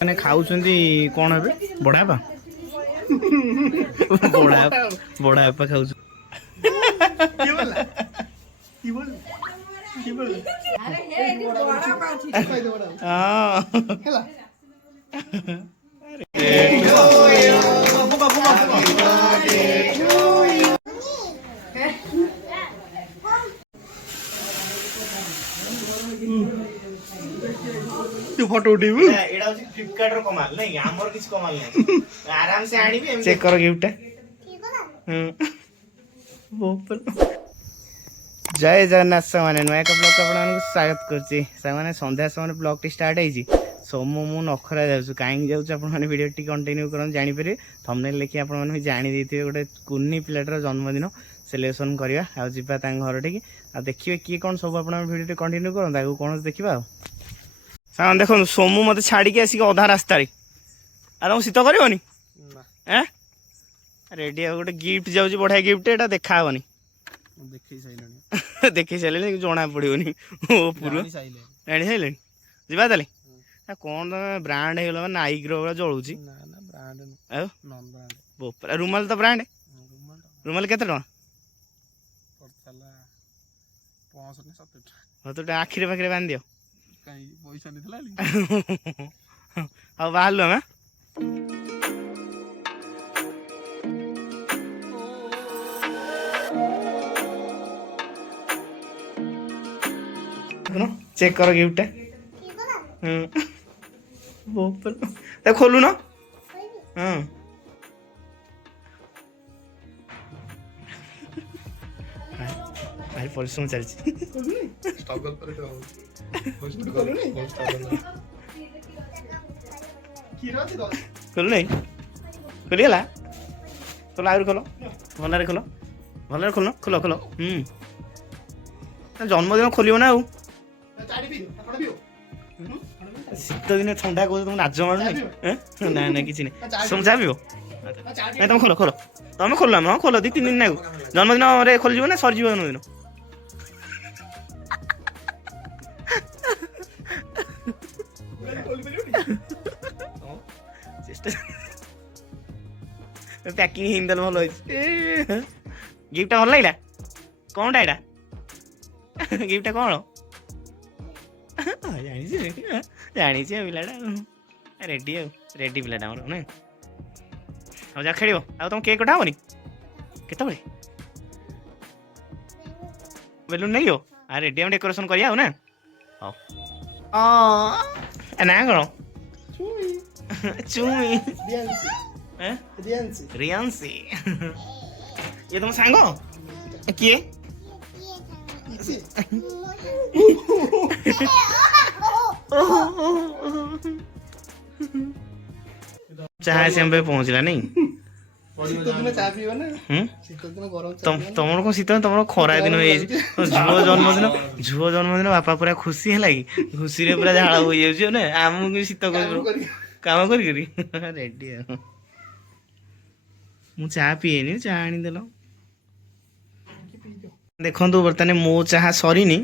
ମାନେ ଖାଉଛନ୍ତି କଣ ଏବେ ବଡାପା ବଡାପା ଖାଉଛୁ फोटो उठेबू एडा होची फ्लिपकार्ट रो कमाल नहीं हमर किछ कमाल नहीं आराम से आनी भी चेक करो गिफ्ट ठीक होला जय जगन्नाथ सामाने नुआ एक ब्लॉग आपन स्वागत करछि सामाने संध्या समय ब्लॉग टी स्टार्ट हेछि सोमो मु नखरा जाउछु काई जाउछु आपन माने वीडियो टी कंटिन्यू करन जानि पारे थंबनेल लेखि आपन माने जानि देथिबे गोटे कुन्नी प्लेटर जन्मदिन सेलिब्रेशन करिया आ जिबा ता घर ठी आ देखिबे की कोन सब आपन वीडियो टी कंटिन्यू करन ताको कोन देखिबा सामान देखो सोमू मत छाड़ी के आसिक अधा रास्ता आराम शीत करनी रेडी गोटे गिफ्ट जाऊँ बढ़िया गिफ्ट एटा देखा हेनी देखी सारे जना पड़ोनी जाणी सारे जा ताले कौन ब्रांड हो नाइक जलूँ रुमाल तो ब्रांड रुमाल के तो आखिरे पाखे बांध दियो हाँ बाहर लो मैं चेक करो गिफ्ट खोलू ना हाँ भाई परिश्रम चलती खोल नहीं खोलीगला खोल आगे खोल भल खोल भल खोल खोल खोल जन्मदिन खोल ना शीत दिन ठंडा कह तुम नाच मार ना ना कि सब जा नहीं तुम खोल खोल तुम खोल हाँ खोल 2-3 दिन ना जन्मदिन खोल ना सर जन्मदिन पैकिंग हिंदल भल गिफ्ट भल लगे कौन टा गिफ्ट कौन जानी पिलाटा रेडी रेडी पिलाटा ना आ जा खेल तुम केक कटा हेनी के बेलून नहीं हो रेडी हम डेकोरेशन करिया ना ना कौन चुमी रियांसी ये तुम सांग किए चाह से हम पहुंचला नहीं तुम कौन शीत तुम खरा दिन झुओ जन्मदिन बापा पूरा खुशी है खुशी रे पूरा झाड़ हो जाए आम शीत काम कर रेडी मु चाह पीएनि चाह आनीदेल देखु बर्तमान मो चाह सरीनी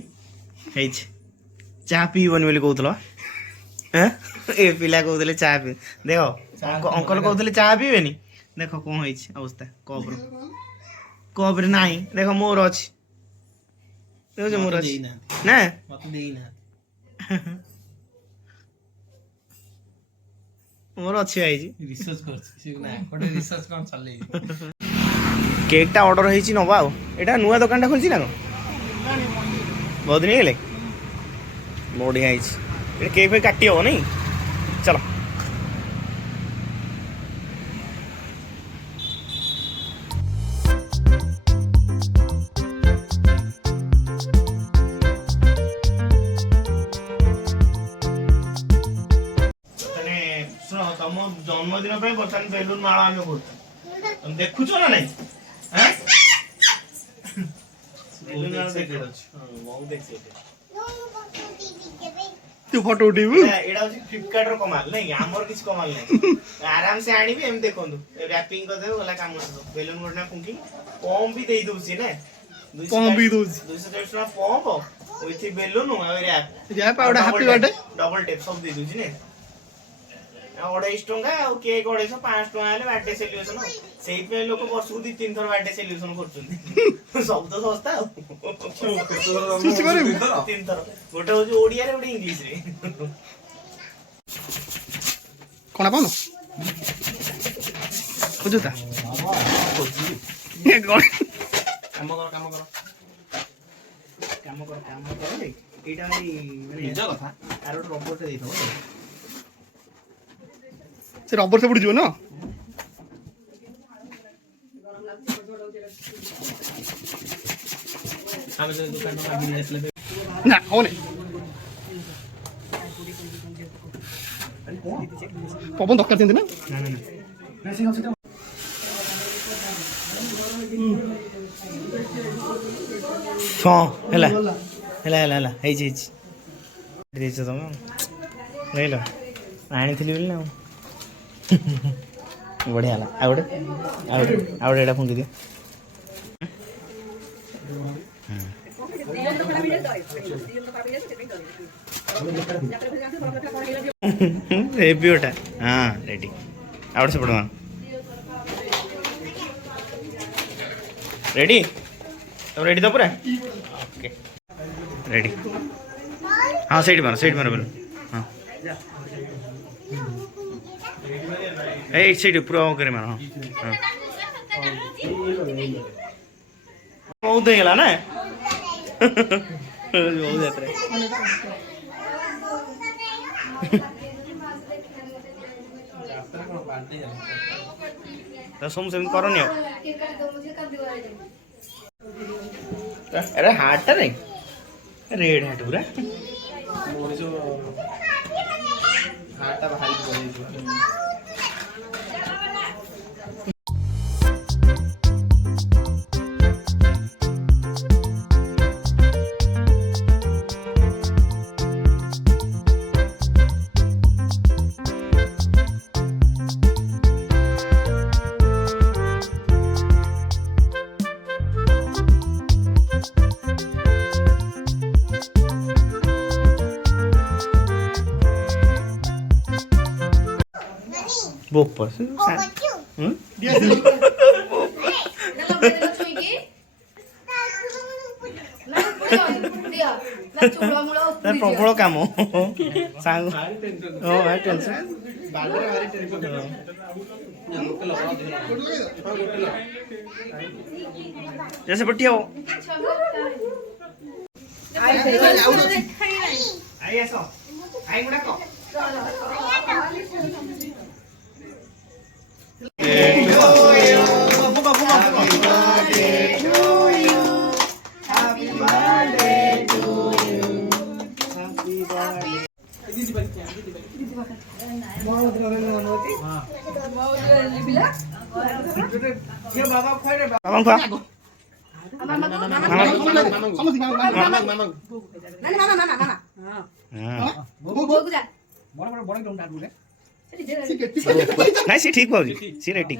चाह पीबनी बोली कहूल ए पिला कहते चाह पी देख अंकल कहते चाह पीबेनी देख कौन है अवस्था कप रे नहीं देख मोर अच्छी देख मोर अच्छी ना मोर अच्छी केक टा ऑर्डर होई नवा एटा नुआ दुकान टा खोलछि ना बहुत दिन गले बढ़िया केक पे काटी हो नहीं चलो तुम जन्मदिन बर्तमान बेलून माला आम तुम देखुच ना नहीं तू फोटो उठेबू एडा होची फ्लिपकार्ट रो कमाल नहीं हमर किछ कमाल नहीं आराम से आनी भी एम देखंतु रैपिंग कर देबो वाला काम कर बेलून गोडना फुंकी पॉम भी देई दोसी ने पॉम भी दोसी 240 ना पॉम विथ बेलून आ wrap wrap out happy birthday double tape सब दे दोसी ने ଟଙ୍କା ଆଉ କେକ୍ 250 500 ଟଙ୍କା ହେଲେ ବାର୍ଥଡେ ସେଲିବ୍ରେସନ। ସେଇଥିପାଇଁ ଲୋକ ବର୍ଷକୁ 2-3 ଥର ବାର୍ଥଡେ ସେଲିବ୍ରେସନ କରୁଛନ୍ତି। ସବୁ ତ ଶସ୍ତା ଆଉ। 3 ଥର। ଗୋଟେ ହଉଛି ଓଡିଆରେ ଗୋଟେ ଇଂଲିଶରେ। କଣ ପାଉନ ଖୋଜୁତା କାମ କର ଏଇଟା ନିଜ କଥା। ଆର ଗୋଟେ ରବରଟେ ଦେଇଥିବ ସେ ରବର ସେ ବୁଡ଼ିଯିବ ନା। ନା ହଉନି ପବନ ଦରକାର ସେମିତି ନା। ହଁ ହେଲା ହେଇଛି ଦେଇଛ ତମେ ବୁଝିଲ ଆଣିଥିଲି ବୋଲି ନା। ବଢ଼ିଆ ହେଲା। ଆଉ ଗୋଟେ ଏଇଟା ଫୁଙ୍କି ଦିଅ। ହେବି ওটা ହଁ ରେଡ଼ି। ଆଉ ଗୋଟେ ସେପଟ ରେଡ଼ି ତମ ରେଡ଼ି ତ ପୁରା ଓକେ ରେଡ଼ି। ହଁ ସେଇଠି ମାର ବୋଲ। ହଁ ଏଇ ସେଇଠି ପୁରା କରି ମାର। ହଁ ବହୁତ ହେଇଗଲା ନା। ବହୁତ ଯାତ୍ରା ସବୁ ସେମିତି କରନି ଆଉ। ଆରେ ହାର୍ଟଟା ନାଇଁ ରେଡ୍ ହାର୍ଟ ପୁରା ହାର୍ଟଟା ଭାରି ବୋପା ସେ ପ୍ରବଳ କାମ ସାଙ୍ଗ ହଁ ଭାରି ଟେନସନ୍। ସେପଟେ ଠିଆ ନାଇଁ ସେ ଠିକ ପାଉଛି ସେ ରେଡି।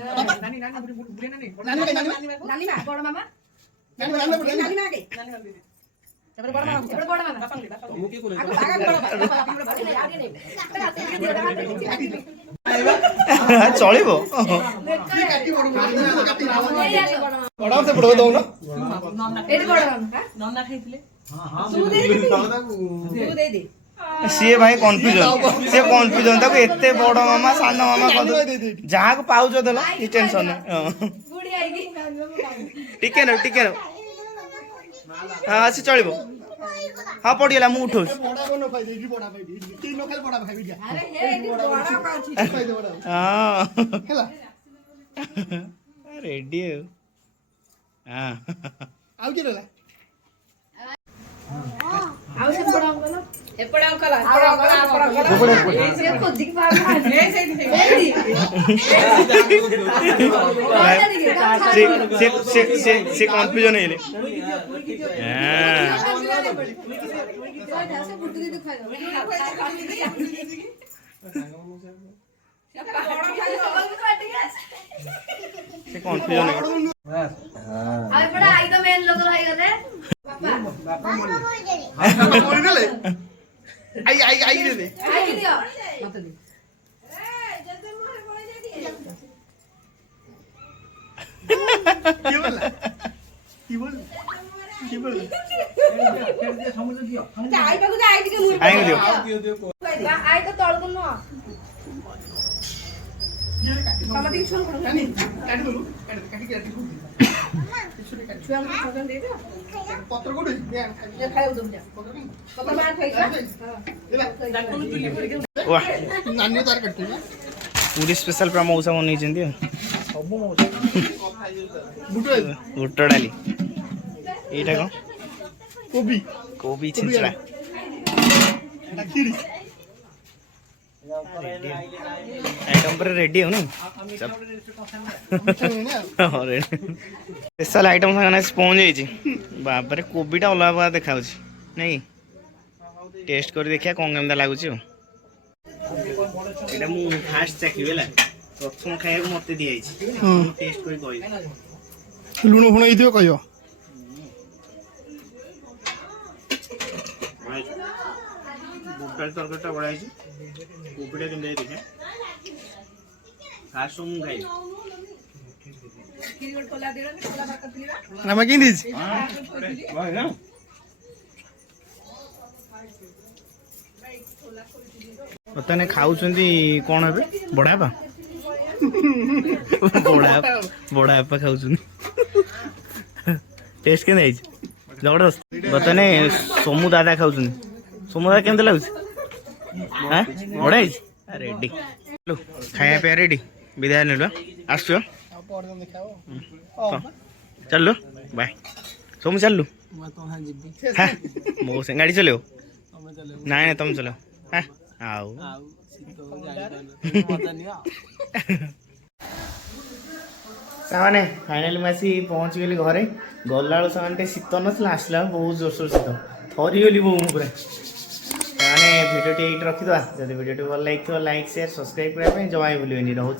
ଚଳିବ ସିଏ ଭାଇ କନଫ୍ୟୁଜନ ତାକୁ ଏତେ ବଡ ମାମା ସାନ ମାମା ଯାହାକୁ ପାଉଛ ଦେଲ କି ଟେନସନ ଟିକେ ହଁ ସେ ଚଳିବ। ହଁ ପଡ଼ିଗଲା ମୁଁ ଉଠଉଛି। ରେଡି ଆଉ କିଏ ରହିଲା? ସେ କନଫ୍ୟୁଜନ ହେଇଲେ ଆଇକି ଦିଅ ପତ୍ର କୋଉଠି ୱା ନାନୀ ତାର କାଟିବ ପୁରୀ ସ୍ପେଶାଲ ପୁରା ମଉସା ବନେଇଛନ୍ତି ଆଉ ବୁଟ ବୁଟ ଡାଲି ଏଇଟା କ'ଣ କୋବି କୋବି ଛିଞ୍ଚଡ଼ା କ୍ଷୀରି ଆଇଟମ୍ ପୁରା ରେଡି ହଉ ନା ସ୍ପେଶାଲ ଆଇଟମ୍ ସାଙ୍ଗରେ ସ୍ପଞ୍ଜ ହେଇଛି ବାପରେ କୋବିଟା ଅଲଗା ଅଲଗା ଦେଖାଯାଉଛି ନାଇଁ ଟେଷ୍ଟ କରି ଦେଖିବା କ'ଣ କେମିତି ଲାଗୁଛି ଆଉ ଏଇଟା ମୁଁ ଫାଷ୍ଟ ଚାଖିବି ହେଲା ପ୍ରଥମ ଖାଇବାକୁ ମୋତେ ଦିଆଯାଇଛି ମୁଁ ଟେଷ୍ଟ କରି କହିବି ଲୁଣ ଫୁଣ ହେଇଥିବ କହିବ ବୁଟ ତରକାରୀଟା ବଢ଼ିଆ ହେଇଛି କୋବିଟା କେମିତି ହେଇଛି ଦେଖିଆ ଫାଷ୍ଟ ମୁଁ ଖାଇବି ରାମା କେମିତି ହେଇଛି ବର୍ତ୍ତମାନ ଖାଉଛନ୍ତି କ'ଣ ଏବେ ବଡ଼ ବାପା ବଡ଼ ବାପା ଖାଉଛନ୍ତି ଟେଷ୍ଟ କେମିତି ହେଇଛି ଜବରଦସ୍ତ ବର୍ତ୍ତମାନ ସୋମୁ ଦାଦା ଖାଉଛନ୍ତି ସୋମୁ ଦାଦା କେମିତି ଲାଗୁଛି ହଁ ବଢ଼ିଆ ହେଇଛି ରେଡ଼ି ଖାଇବା ପିଇବା ରେଡ଼ି ବିଦାୟ ନେଲୁ ଆସୁଛ ଚାଲୁ ବାଏ ସୋମୁ ଚାଲୁ হ্যাঁ ମୋ ସାଙ୍ଗେ ଗାଡ଼ି ଚଲେଇବ ନାଇଁ ନାଇଁ ତମେ ଚଲେଇବ হ্যাঁ ଆଉ ସେମାନେ ଫାଇନାଲି ମୁଁ ଆସି ପହଞ୍ଚିଗଲି ଘରେ ଗଲାବେଳୁ ସେମାନେ ଟିକେ ଶୀତ ନଥିଲା ଆସିଲା ବେଳକୁ ବହୁତ ଜୋରସୋର ଶୀତ ଥରିଗଲି ବୋଉ ମୁଁ ପୁରା ସେମାନେ ଭିଡ଼ିଓଟି ଏଇଠି ରଖିଦେବା ଯଦି ଭିଡ଼ିଓଟି ଭଲ ଲାଗିଥିବ ଲାଇକ୍ ସେୟାର ସବସ୍କ୍ରାଇବ୍ କରିବା ପାଇଁ ଜମା ଭୁଲିବେନି ରହୁଛି।